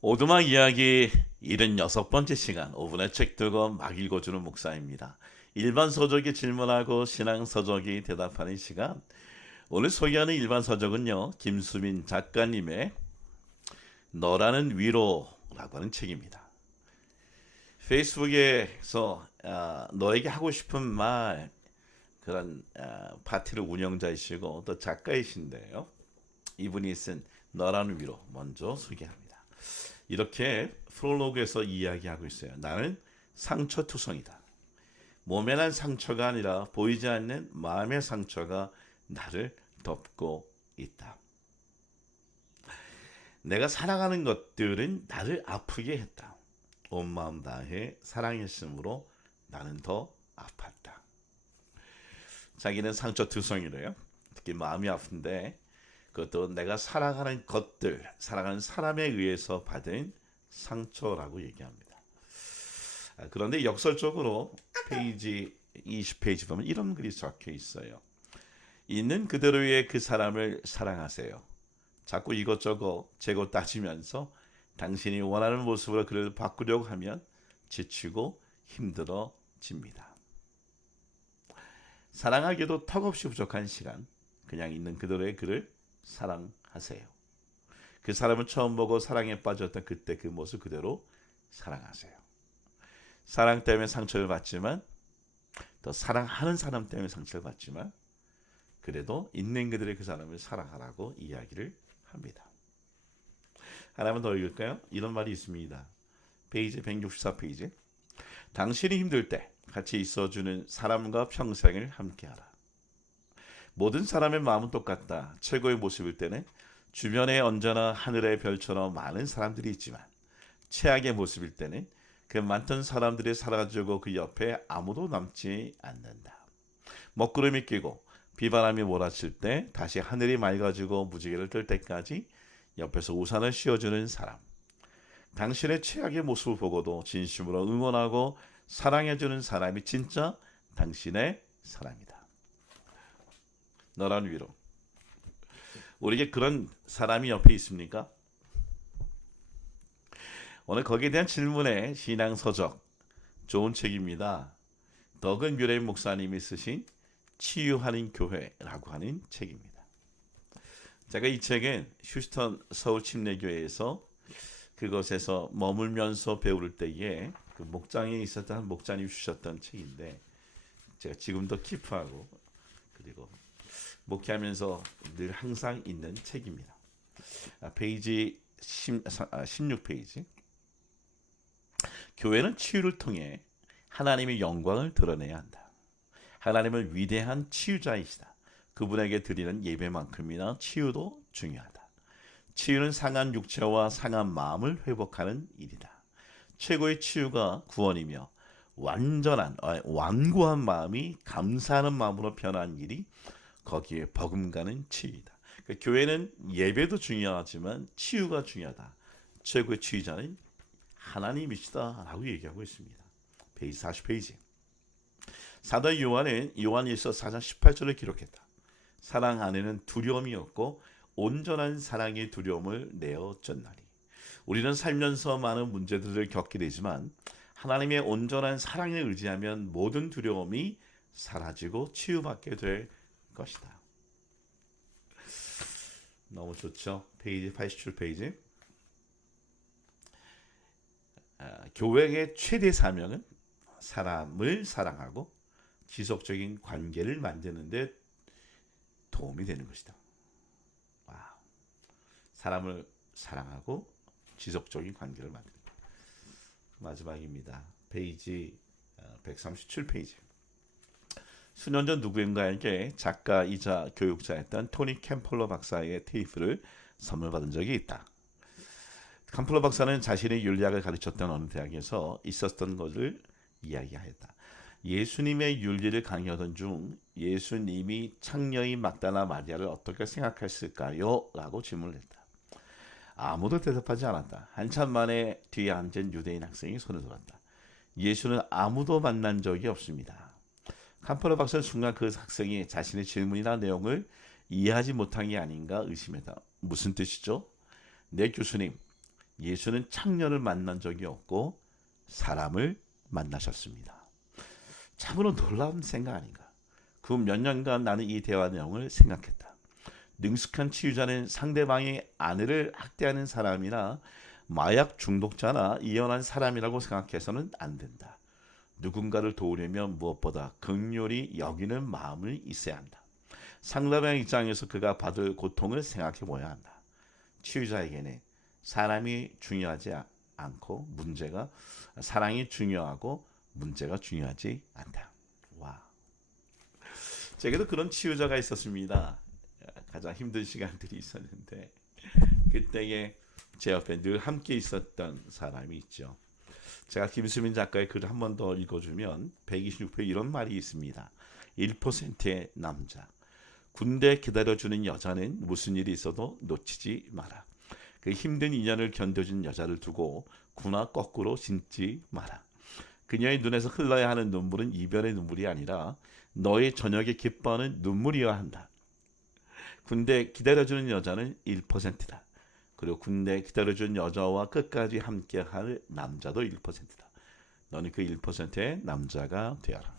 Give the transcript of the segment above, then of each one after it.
오두막 이야기 76번째 시간 5분의 책 들고 막 읽어주는 목사입니다. 일반 서적이 질문하고 신앙 서적이 대답하는 시간. 오늘 소개하는 일반 서적은요, 김수민 작가님의 너라는 위로라고 하는 책입니다. 페이스북에서 너에게 하고 싶은 말, 그런 파티를 운영자이시고 또 작가이신데요, 이분이 쓴 너라는 위로 먼저 소개합니다. 이렇게 프롤로그에서 이야기하고 있어요. 나는 상처투성이다. 몸에 난 상처가 아니라 보이지 않는 마음의 상처가 나를 덮고 있다. 내가 사랑하는 것들은 나를 아프게 했다. 온 마음 다해 사랑했으므로 나는 더 아팠다. 자기는 상처투성이래요. 특히 마음이 아픈데 그것도 내가 사랑하는 것들, 사랑하는 사람에 의해서 받은 상처라고 얘기합니다. 그런데 역설적으로 페이지 20페이지 보면 이런 글이 적혀 있어요. 있는 그대로의 그 사람을 사랑하세요. 자꾸 이것저것 재고 따지면서 당신이 원하는 모습으로 그를 바꾸려고 하면 지치고 힘들어집니다. 사랑하기도 턱없이 부족한 시간, 그냥 있는 그대로의 그를 사랑하세요. 그 사람을 처음 보고 사랑에 빠졌던 그때 그 모습 그대로 사랑하세요. 사랑 때문에 상처를 받지만, 또 사랑하는 사람 때문에 상처를 받지만, 그래도 있는 그들의 그 사람을 사랑하라고 이야기를 합니다. 하나만 더 읽을까요? 이런 말이 있습니다. 페이지 164페이지. 당신이 힘들 때 같이 있어주는 사람과 평생을 함께하라. 모든 사람의 마음은 똑같다. 최고의 모습일 때는 주변에 언제나 하늘의 별처럼 많은 사람들이 있지만, 최악의 모습일 때는 그 많던 사람들이 사라지고 그 옆에 아무도 남지 않는다. 먹구름이 끼고 비바람이 몰아칠 때 다시 하늘이 맑아지고 무지개를 뜰 때까지 옆에서 우산을 씌워주는 사람. 당신의 최악의 모습을 보고도 진심으로 응원하고 사랑해주는 사람이 진짜 당신의 사람이다. 너란 위로. 우리에게 그런 사람이 옆에 있습니까? 오늘 거기에 대한 질문에 신앙 서적, 좋은 책입니다. 더근 뮤레이 목사님이 쓰신 치유하는 교회라고 하는 책입니다. 제가 이 책은 휴스턴 서울 침례교회에서 그곳에서 머물면서 배울 때에 그 목장에 있었던 목자님 주셨던 책인데, 제가 지금도 키프하고 그리고 목회하면서 늘 항상 있는 책입니다. 페이지 16페이지. 교회는 치유를 통해 하나님의 영광을 드러내야 한다. 하나님은 위대한 치유자이시다. 그분에게 드리는 예배만큼이나 치유도 중요하다. 치유는 상한 육체와 상한 마음을 회복하는 일이다. 최고의 치유가 구원이며 완고한 마음이 감사하는 마음으로 변한 일이 거기에 버금가는 치유이다. 그러니까 교회는 예배도 중요하지만 치유가 중요하다. 최고의 치유자는 하나님이시다라고 얘기하고 있습니다. 페이지 40페이지. 사도 요한은 요한일서 4장 18절을 기록했다. 사랑 안에는 두려움이 없고 온전한 사랑의 두려움을 내어 쫓나니. 우리는 살면서 많은 문제들을 겪게 되지만 하나님의 온전한 사랑에 의지하면 모든 두려움이 사라지고 치유받게 될 것이다. 너무 좋죠? 페이지 87페이지. 교회의 최대 사명은 사람을 사랑하고 지속적인 관계를 만드는 데 도움이 되는 것이다. 와우. 사람을 사랑하고 지속적인 관계를 만드는 것. 마지막입니다. 페이지 137페이지. 수년 전 누구인가에게 작가이자 교육자였던 토니 캠펄러 박사의 테이프를 선물 받은 적이 있다. 캠펄러 박사는 자신의 윤리학을 가르쳤던 어느 대학에서 있었던 것을 이야기하였다. 예수님의 윤리를 강의하던 중 예수님이 창녀인 막달라 마리아를 어떻게 생각했을까요? 라고 질문을 했다. 아무도 대답하지 않았다. 한참 만에 뒤에 앉은 유대인 학생이 손을 들었다. 예수는 아무도 만난 적이 없습니다. 캠펄러 박사는 순간 그 학생이 자신의 질문이나 내용을 이해하지 못한 게 아닌가 의심했다. 무슨 뜻이죠? 네, 교수님. 예수는 창녀를 만난 적이 없고 사람을 만나셨습니다. 참으로 놀라운 생각 아닌가. 그 몇 년간 나는 이 대화 내용을 생각했다. 능숙한 치유자는 상대방의 아내를 학대하는 사람이나 마약 중독자나 이혼한 사람이라고 생각해서는 안 된다. 누군가를 도우려면 무엇보다 긍휼히 여기는 마음을 있어야 한다. 상대방의 입장에서 그가 받을 고통을 생각해 보아야 한다. 치유자에게는 사람이 중요하지 않고 문제가 사랑이 중요하고 문제가 중요하지 않다. 와. 제게도 그런 치유자가 있었습니다. 가장 힘든 시간들이 있었는데 그때에 제 옆에 늘 함께 있었던 사람이 있죠. 제가 김수민 작가의 글을 한 번 더 읽어주면 126회 이런 말이 있습니다. 1%의 남자. 군대 기다려주는 여자는 무슨 일이 있어도 놓치지 마라. 그 힘든 인연을 견뎌준 여자를 두고 구나 거꾸로 신지 마라. 그녀의 눈에서 흘러야 하는 눈물은 이별의 눈물이 아니라 너의 저녁에 기뻐하는 눈물이어야 한다. 군대 기다려주는 여자는 1%다. 그리고 군대 기다려주는 여자와 끝까지 함께할 남자도 1%다. 너는 그 1%의 남자가 되어라.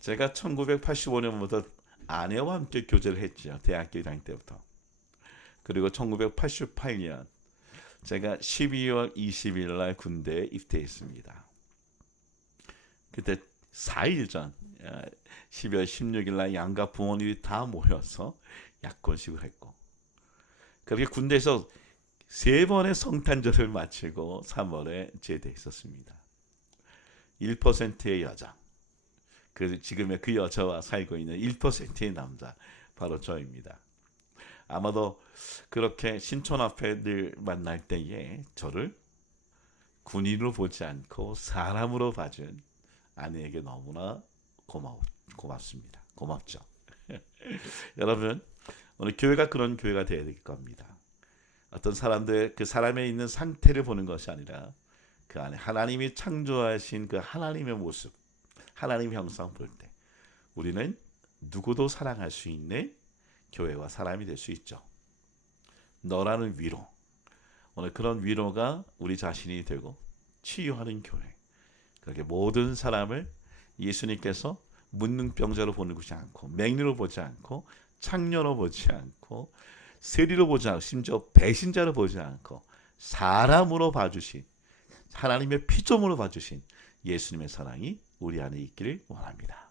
제가 1985년부터 아내와 함께 교제를 했죠. 대학교 다닐 때부터. 그리고 1988년 제가 12월 20일 날 군대에 입대했습니다. 그때 4일 전 12월 16일 날 양가 부모님이 다 모여서 약혼식을 했고 그렇게 군대에서 3번의 성탄절을 마치고 3월에 제대했었습니다. 1%의 여자. 그 지금의 그 여자와 살고 있는 1%의 남자 바로 저입니다. 아마도 그렇게 신촌 앞에 늘 만날 때에 저를 군인으로 보지 않고 사람으로 봐준 아내에게 너무나 고맙습니다. 고맙죠. 여러분 오늘 교회가 그런 교회가 되어야 될 겁니다. 어떤 사람들 그 사람의 있는 상태를 보는 것이 아니라 그 안에 하나님이 창조하신 그 하나님의 모습, 하나님의 형상 볼 때 우리는 누구도 사랑할 수 있는 교회와 사람이 될 수 있죠. 너라는 위로. 오늘 그런 위로가 우리 자신이 되고 치유하는 교회. 그렇게 모든 사람을 예수님께서 문둥병자로 보는 것이 않고 맹인으로 보지 않고 창녀로 보지 않고 세리로 보지 않고 심지어 배신자로 보지 않고 사람으로 봐주신 하나님의 피조물로 봐주신 예수님의 사랑이 우리 안에 있기를 원합니다.